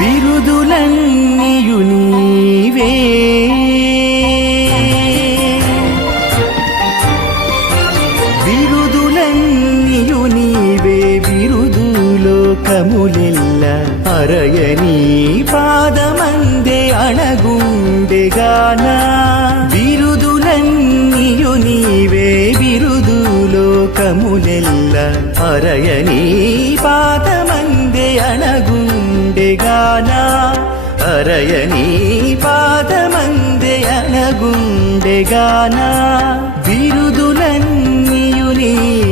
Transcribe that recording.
బిరుదులన్నీయు నీవే బిరుదులన్నీయు నీవే బిరుదులోకములెల్ల అరయనీ పాదమందే అణగుండెగాన బిరుదులన్నీయు నీవే బిరుదులోకములెల్ల అరయనీ పాదమందే అణగుండెగాన అరయనీ పాదమందే అణగుండెగాన బిరుదులన్నీయు నీవే